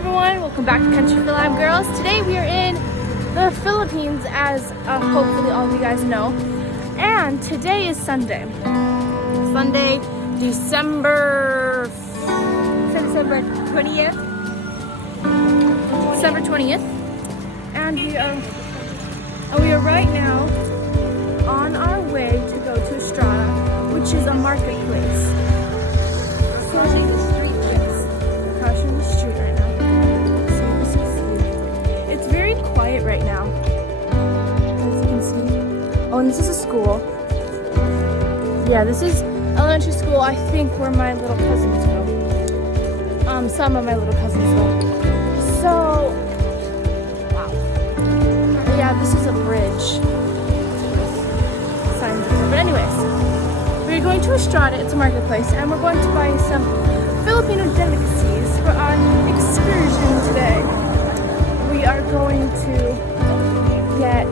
everyone, welcome back to Country Fil-Am Girls. Today we are in the Philippines, as hopefully all of you guys know. And today is Sunday. Sunday, December 20th. December 20th. And we are right now on our way to go to Estrada, which is a marketplace. Crossing the street, yes. Crossing the street right now. So this is, it's very quiet right now, as you can see. Oh, and this is a school. Yeah, this is elementary school, I think, where my little cousins go. Some of my little cousins go. So, wow. Yeah, this is a bridge. Signs are, but anyways, we're going to Estrada. It's a marketplace, and we're going to buy some Filipino delicacies for our excursion today. We are going to get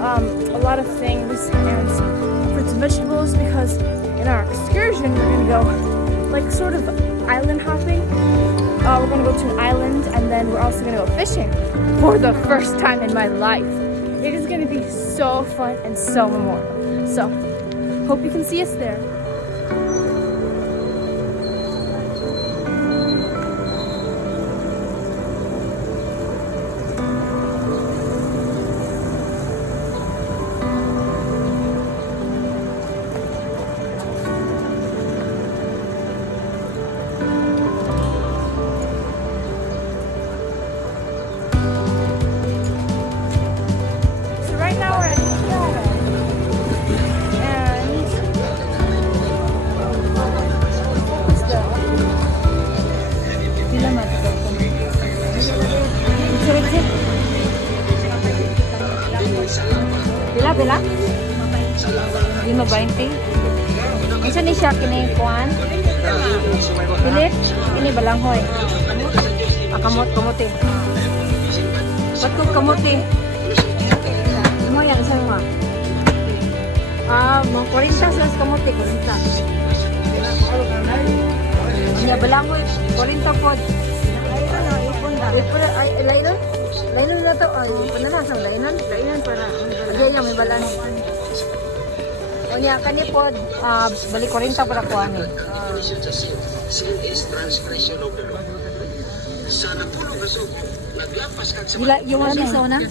a lot of things and some fruits and vegetables, because in our excursion we're going to go like sort of island hopping. We're going to go to an island, and then we're also going to go fishing for the first time in my life. It is going to be so fun and so memorable. So, hope you can see us there. Bila? 5.20. Isa ni siya kini kuan? Pili? Ini balanghoy. Kamot, kamote. Ba't kong kamote? Mo yan, isa mo. Mga 40 sa kamote, 40. Niya balanghoy, 40 pod. Lainon na to. Ay, panalasang lainon para lagay may balan. O niya, kanipod, balik 40 para kuhan eh. You want this, Ona?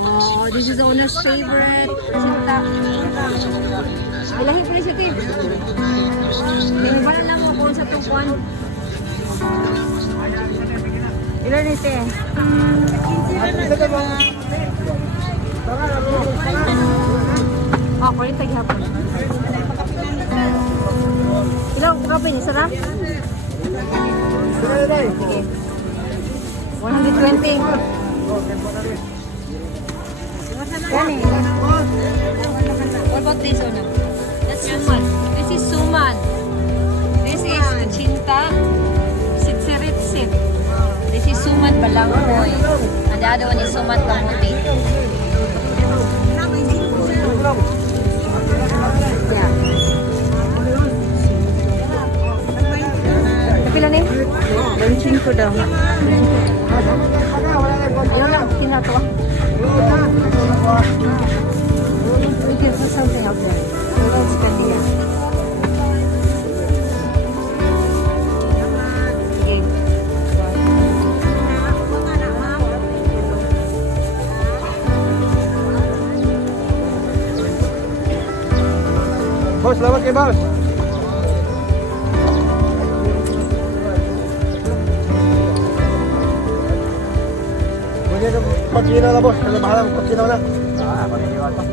Oh, this is Ona's favorite. Sinta. Ilahi pa rin siya, Tim. May balan lang mo kung sa tungkuan. Ilan ito eh? Oh, 40 gihapon. Ilan kape niya? Sarap? Sige. 120. Yan eh. What about this one? That's suman. This is suman. This is chinta. Sitsit. This is suman balanghoy. And the other one is suman kamote. Yeah. Kapila ni? 25 daw. Ilan lang tinatawa? We can see something out there. Let's get here. Boss, lawat kay boss. Pwede ka pagkinaw na, boss. Kaya bahala kong pagkinaw na. Pagkinaw na.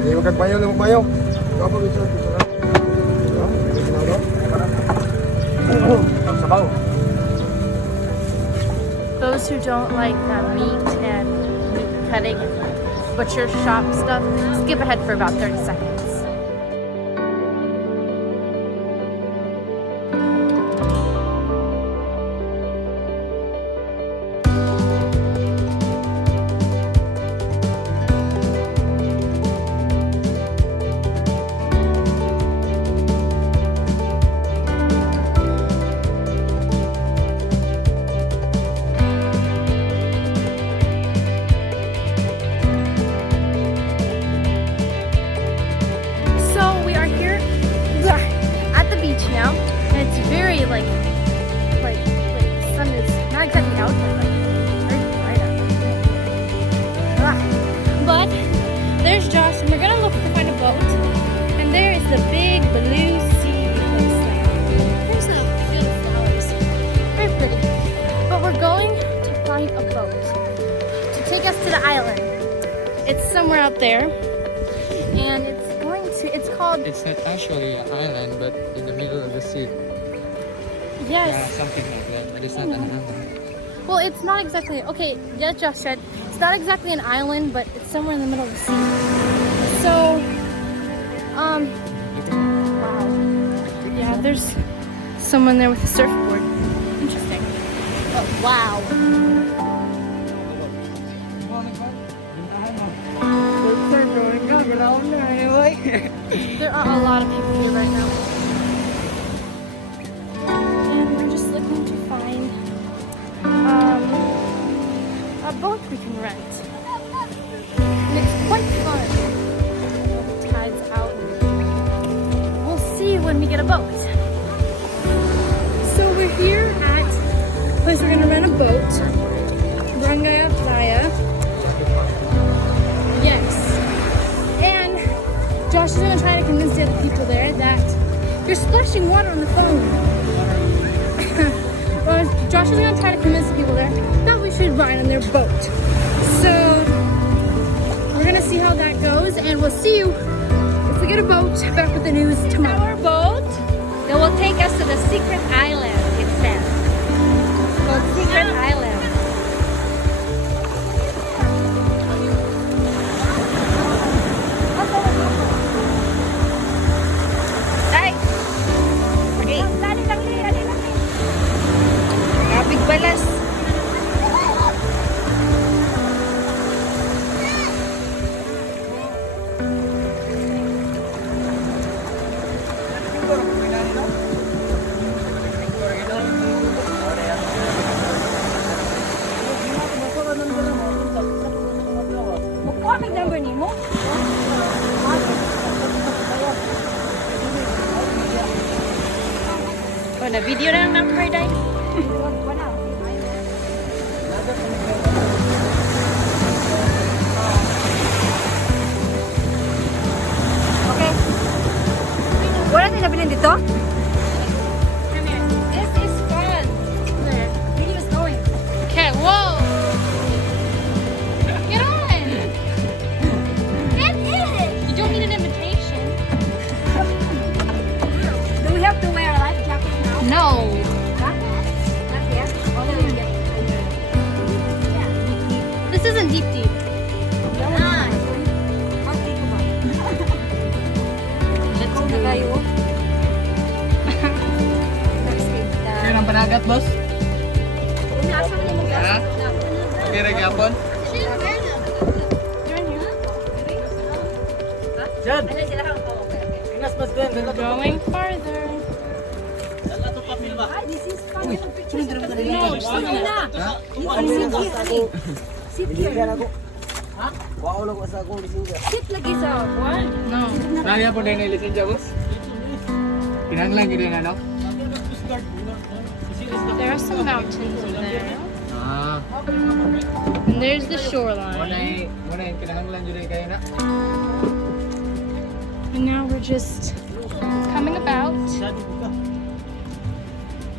Pwede mo kagbayaw na magbayaw. Ito ako ito. Pagkinaw na. Sabaw. Those who don't like meat and meat cutting, butcher shop stuff, skip ahead for about 30 seconds. island. It's somewhere out there, and it's called. It's not actually an island, but in the middle of the sea. Yes. Yeah, something like that, but it's not an island. Well, it's not exactly. Okay, yeah, Josh said it's not exactly an island, but it's somewhere in the middle of the sea. So, wow. Yeah, there's someone there with a surfboard. Interesting. But wow. There are a lot of people here right now. And we're just looking to find a boat we can rent. And it's quite fun. The tide's out. We'll see when we get a boat. So we're here at the place we're gonna rent a boat. Barangay Playa. Yes. And Josh is gonna try to convince the other people there that you're splashing water on the phone. Well, Josh is gonna try to convince the people there that we should ride on their boat. So we're gonna see how that goes, and we'll see you if we get a boat back with the news tomorrow. Our boat that will take us to the secret island, it says. It's called Secret Island. Ay! Okay. Dali lang. Kapig balas. Magpapig number ni mo? Oh, na video na lang number day. Okay. Wala tayong nabilin dito? This is fun. Video is going. Okay, whoa! Get on! Get in! You don't need an invitation. Do we have to wear a life jacket now? No. Not yet. Okay, yeah. This isn't deep. Nice. Okay, come on. Let's Go na tayo. Yan ang panagat, boss. Nasa mo yung Ha? Okay, nagyapon. Jan, Ano sila kang okay. ingas mas din. Going farther. Ay, this is fun. No, Ano na? Sit here. Biligan ako. Ha? Wow lang ko sa akong lisinga. Sit lagi sa one. No. Naya po na yung lisensya, boss. Pinanglang yun yung ano? There are some mountains in there. Ah. And there's the shoreline. Muna yung pinanglang yun kayo na. And now we're just coming about.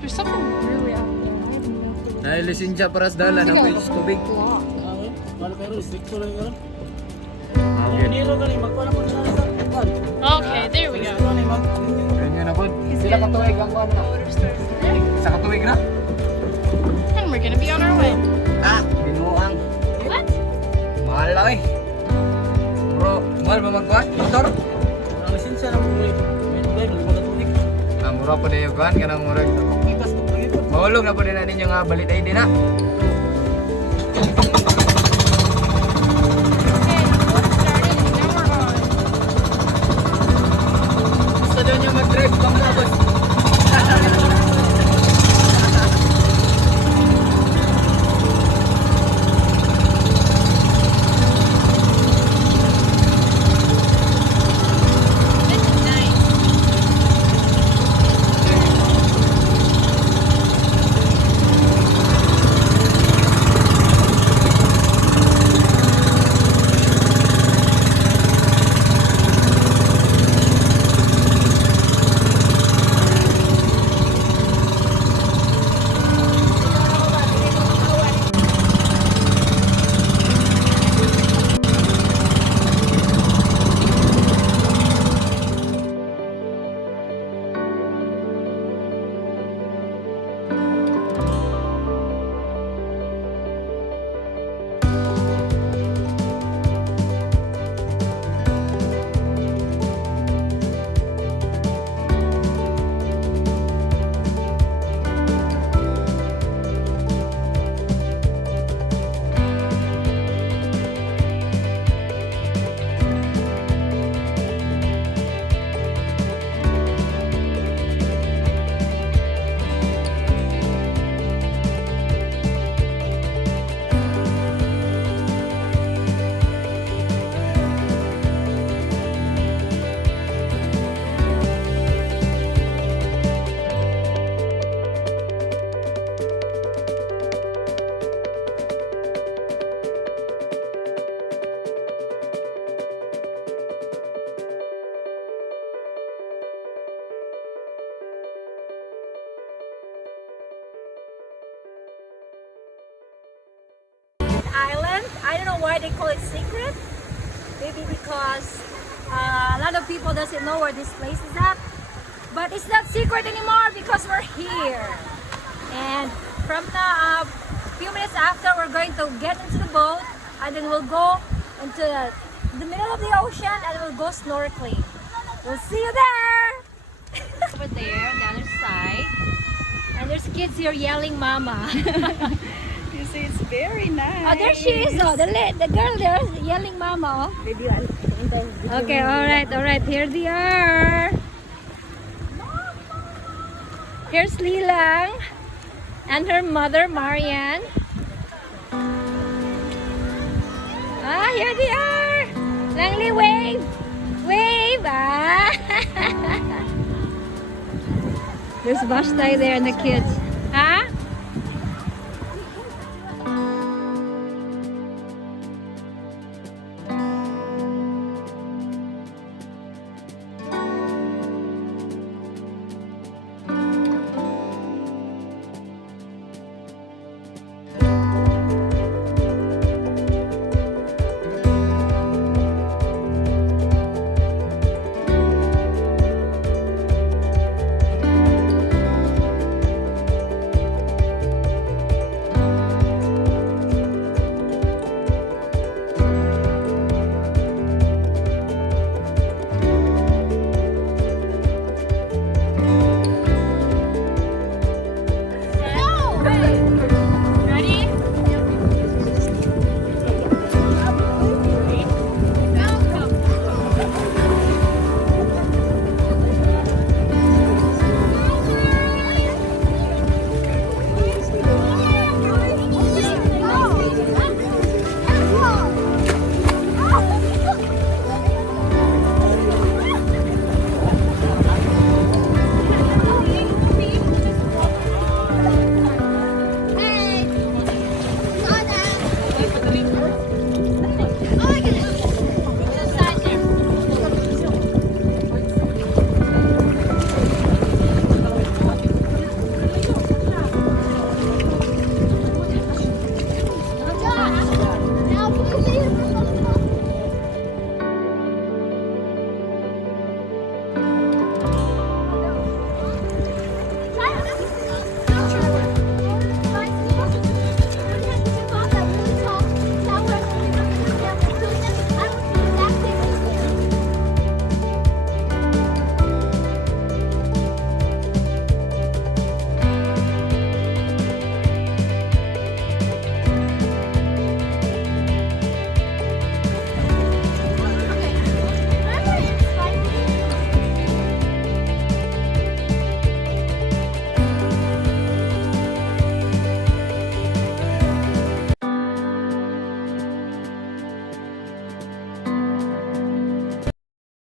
There's something really out there. I have no clue. Dahil lisensya paras dala na po yung tubig. Block. Malo pero stricto lang yun. Okay. Niro ka rin, magkuha na po na sa kwan. Okay, there we go. Ganyan na po. Sila katuwig ang kwan na. Sa katuwig na. And we're gonna be on our way. Ah, binuang. What? Mahal lang eh. Bro, mahal ba magkuhan? Motor? Ang lisensya na po may tubig, magkatulig. Ah, mura po na yung kuhan. Ganang mura. Ikas po lagi po. Mahulog na po din na ninyo nga balit ay din ha. Okay, boat started and now we're on. Gusto doon yung mag-drive bang boss? This is nice. why they call it secret. Maybe because a lot of people doesn't know where this place is at. But it's not secret anymore because we're here. And from the few minutes after, we're going to get into the boat and then we'll go into the middle of the ocean and we'll go snorkeling. We'll see you there. Over there on the other side. And there's kids here yelling mama. You see, it's very nice. Oh, there she is. Oh, the girl there is yelling mama. Oh. Okay, all right. Here they are. Here's Lilang and her mother, Marian. Ah, here they are. Langley, wave. Wave. Ah. There's Bashtai there and the kids.